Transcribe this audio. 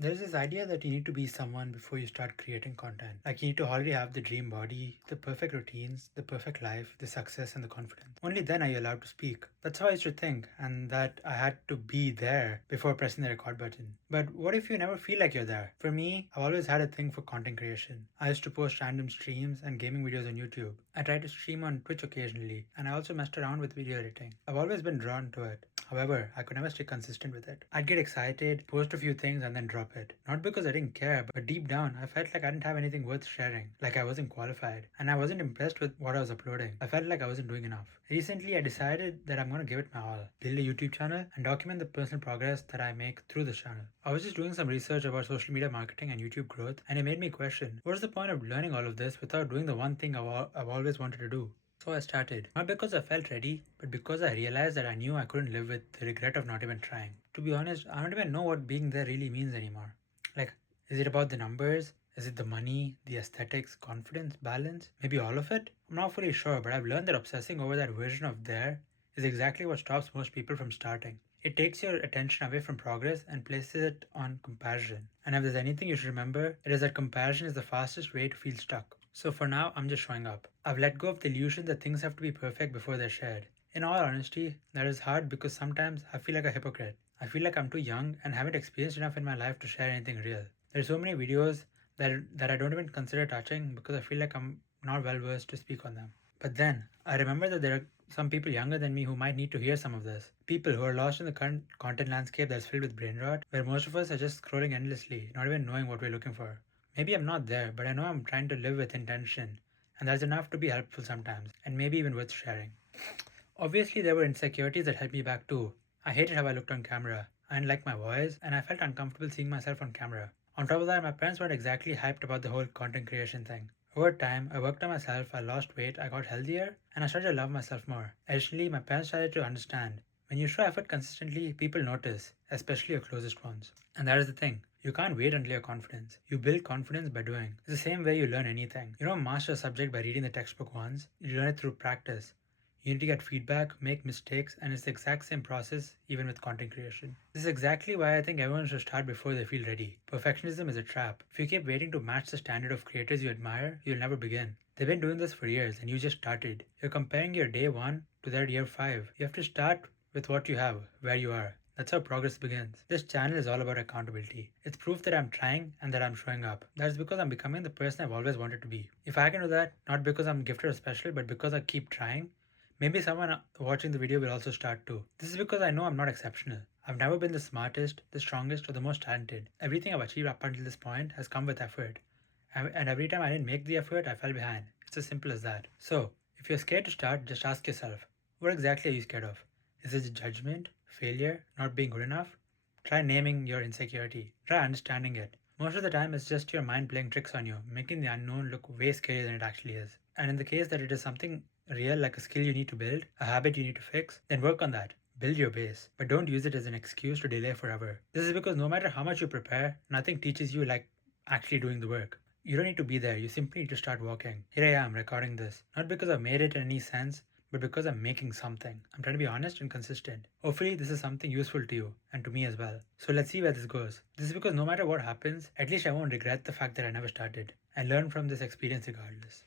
There's this idea that you need to be someone before you start creating content. Like you need to already have the dream body, the perfect routines, the perfect life, the success, and the confidence. Only then are you allowed to speak. That's how I used to think, and that I had to be there before pressing the record button. But what if you never feel like you're there? For me, I've always had a thing for content creation. I used to post random streams and gaming videos on YouTube. I tried to stream on Twitch occasionally, and I also messed around with video editing. I've always been drawn to it. However, I could never stay consistent with it. I'd get excited, post a few things, and then drop it. Not because I didn't care, but deep down, I felt like I didn't have anything worth sharing, like I wasn't qualified, and I wasn't impressed with what I was uploading. I felt like I wasn't doing enough. Recently, I decided that I'm gonna give it my all, build a YouTube channel, and document the personal progress that I make through this channel. I was just doing some research about social media marketing and YouTube growth, and it made me question what's the point of learning all of this without doing the one thing I've always wanted to do? So I started, not because I felt ready, but because I realized that I knew I couldn't live with the regret of not even trying. To be honest, I don't even know what being there really means anymore. Like, is it about the numbers? Is it the money, the aesthetics, confidence, balance? Maybe all of it? I'm not fully sure, but I've learned that obsessing over that version of there is exactly what stops most people from starting. It takes your attention away from progress and places it on comparison. And if there's anything you should remember, it is that comparison is the fastest way to feel stuck. So for now, I'm just showing up. I've let go of the illusion that things have to be perfect before they're shared. In all honesty, that is hard because sometimes I feel like a hypocrite. I feel like I'm too young and haven't experienced enough in my life to share anything real. There's so many videos that I don't even consider touching because I feel like I'm not well versed to speak on them. But then, I remember that there are some people younger than me who might need to hear some of this. People who are lost in the current content landscape that's filled with brain rot, where most of us are just scrolling endlessly, not even knowing what we're looking for. Maybe I'm not there, but I know I'm trying to live with intention, and that's enough to be helpful sometimes, and maybe even worth sharing. Obviously, there were insecurities that held me back too. I hated how I looked on camera. I didn't like my voice, and I felt uncomfortable seeing myself on camera. On top of that, my parents weren't exactly hyped about the whole content creation thing. Over time, I worked on myself, I lost weight, I got healthier, and I started to love myself more. Additionally, my parents started to understand. When you show effort consistently, people notice, especially your closest ones. And that is the thing. You can't wait until you're confident. You build confidence by doing. It's the same way you learn anything. You don't master a subject by reading the textbook once, you learn it through practice. You need to get feedback, make mistakes, and it's the exact same process even with content creation. This is exactly why I think everyone should start before they feel ready. Perfectionism is a trap. If you keep waiting to match the standard of creators you admire, you'll never begin. They've been doing this for years and you just started. You're comparing your day 1 to their year 5. You have to start with what you have, where you are. That's how progress begins. This channel is all about accountability. It's proof that I'm trying and that I'm showing up. That's because I'm becoming the person I've always wanted to be. If I can do that, not because I'm gifted or special, but because I keep trying, maybe someone watching the video will also start too. This is because I know I'm not exceptional. I've never been the smartest, the strongest, or the most talented. Everything I've achieved up until this point has come with effort. And every time I didn't make the effort, I fell behind. It's as simple as that. So, if you're scared to start, just ask yourself, what exactly are you scared of? Is it judgment, failure, not being good enough? Try naming your insecurity. Try understanding it. Most of the time, it's just your mind playing tricks on you, making the unknown look way scarier than it actually is. And in the case that it is something real, like a skill you need to build, a habit you need to fix, then work on that. Build your base, but don't use it as an excuse to delay forever. This is because no matter how much you prepare, nothing teaches you like actually doing the work. You don't need to be there, you simply need to start walking. Here I am recording this, not because I've made it in any sense, but because I'm making something. I'm trying to be honest and consistent. Hopefully, this is something useful to you and to me as well. So let's see where this goes. This is because no matter what happens, at least I won't regret the fact that I never started and learn from this experience regardless.